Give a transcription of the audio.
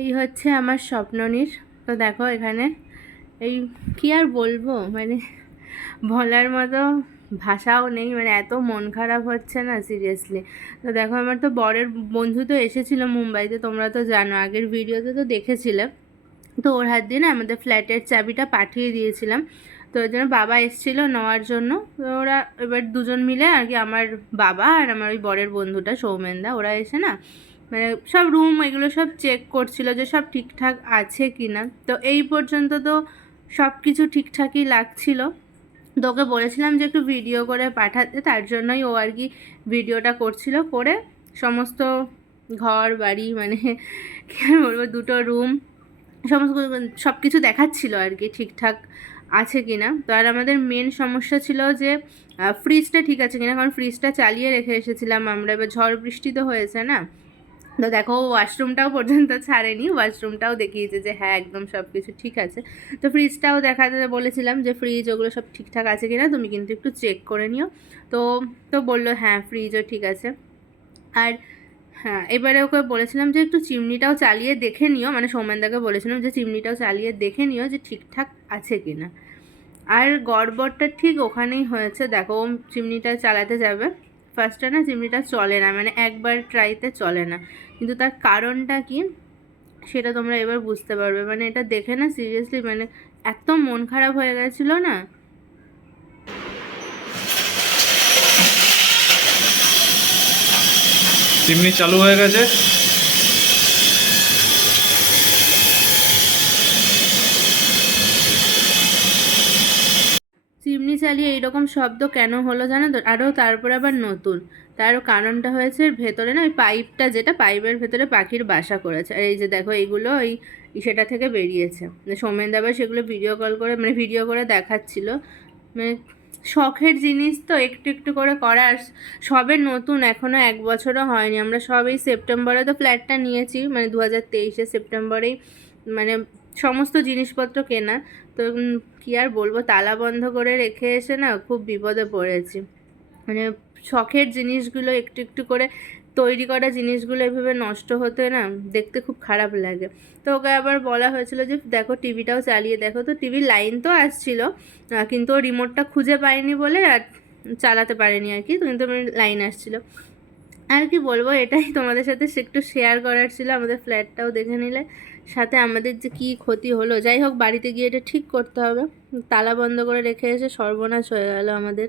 এই হচ্ছে আমার স্বপ্ননীর তো দেখো এখানে এই কি আর বলব? মানে বলার মতো ভাষাও নেই মানে এত মন খারাপ হচ্ছে না সিরিয়াসলি তো দেখো আমার তো বরের বন্ধু তো এসেছিল মুম্বাইতে, তোমরা তো জানো, আগের ভিডিওতে তো দেখেছিলে। তো ওর হাত দিয়ে না আমাদের ফ্ল্যাটের চাবিটা পাঠিয়ে দিয়েছিলাম। তো ওই জন্য বাবা এসেছিল নেওয়ার জন্য। ওরা এবার দুজন মিলে আর কি আমার বাবা আর আমার ওই বরের বন্ধুটা, সৌমেনদা, ওরা এসে না মানে সব রুম এগুলো সব চেক করছিল যে সব ঠিকঠাক আছে কি না তো এই পর্যন্ত তো সব কিছু ঠিকঠাকই লাগছিল। তো ওকে বলেছিলাম যে একটু ভিডিও করে পাঠাতে, তার জন্যই ও আর কি ভিডিওটা করছিল। করে সমস্ত ঘর, বাড়ি মানে কী বলব, দুটো রুম সমস্ত সব কিছু দেখাচ্ছিল আর কি ঠিকঠাক আছে কি না তো আর আমাদের মেন সমস্যা ছিল যে ফ্রিজটা ঠিক আছে কিনা, কারণ ফ্রিজটা চালিয়ে রেখে এসেছিলাম আমরা। এবার ঝড় বৃষ্টি তো হয়েছে না। তো দেখো ওয়াশরুমটাও পর্যন্ত ছাড়েনি। ওয়াশরুমটাও দেখিয়েছে যে হ্যাঁ একদম সব কিছু ঠিক আছে। তো ফ্রিজটাও দেখাতে বলেছিলাম যে ফ্রিজ ওগুলো সব ঠিকঠাক আছে কিনা, তুমি কিন্তু একটু চেক করে নিও। তো তো বলল হ্যাঁ ফ্রিজও ঠিক আছে। আর হ্যাঁ এবারে ওকে বলেছিলাম যে, একটু চিমনিটাও চালিয়ে দেখে নিও। মানে সৌমেনদাকে বলেছিলাম যে, চিমনিটাও চালিয়ে দেখে নিও যে, ঠিকঠাক আছে কি না আর গড়বড়টা ঠিক ওখানেই হয়েছে। দেখো চিমনিটা চালাতে যাবে। ফার্স্টে না চিমনিটা চলে না মানে একবার ট্রাইতে চলে না। কিন্তু তার কারণটা কি সেটা তোমরা এবার বুঝতে পারবে। মানে এটা দেখে না সিরিয়াসলি মানে এত মন খারাপ হয়ে গেছিল না? চিমনি চালু হয়ে গেছে? চালিয়ে এইরকম শব্দ কেন হলো জানো তো? আরও তারপরে আবার নতুন। তার কারণটা হয়েছে ভেতরে না, ওই পাইপটা যেটা, পাইপের ভেতরে পাখির বাসা করেছে। আর এই যে দেখো, এইগুলো ওই সেটা থেকে বেরিয়েছে। মানে সোমেন দাবার সেগুলো ভিডিও কল করে মানে ভিডিও করে দেখাচ্ছিল। মানে শখের জিনিস তো একটু একটু করে করার। সবে নতুন এখনও এক বছরও হয়নি। আমরা সব এই সেপ্টেম্বরে তো ফ্ল্যাটটা নিয়েছি মানে দু হাজার তেইশে সেপ্টেম্বরেই মানে সমস্ত জিনিসপত্র কেনা। তো কি আর বলব, তালা বন্ধ করে রেখে এসে না খুব বিপদে পড়েছি। মানে শখের জিনিসগুলো একটু একটু করে তৈরি করা জিনিসগুলো এভাবে নষ্ট হতে না দেখতে খুব খারাপ লাগে। তো ওকে আবার বলা হয়েছিল যে, দেখো, টিভিটাও চালিয়ে দেখো। তো টিভির লাইন তো আসছিল কিন্তু ও রিমোটটা খুঁজে পায়নি বলে আর চালাতে পারেনি আর কি কিন্তু লাইন আসছিল। আর কি বলব, এটাই তোমাদের সাথে একটু শেয়ার করার ছিল, আমাদের ফ্ল্যাটটাও দেখে নিলে। সাথে আমাদের যে কী ক্ষতি হলো, যাই হোক, বাড়িতে গিয়ে এটা ঠিক করতে হবে। তালা বন্ধ করে রেখে এসে সর্বনাশ হয়ে গেল আমাদের।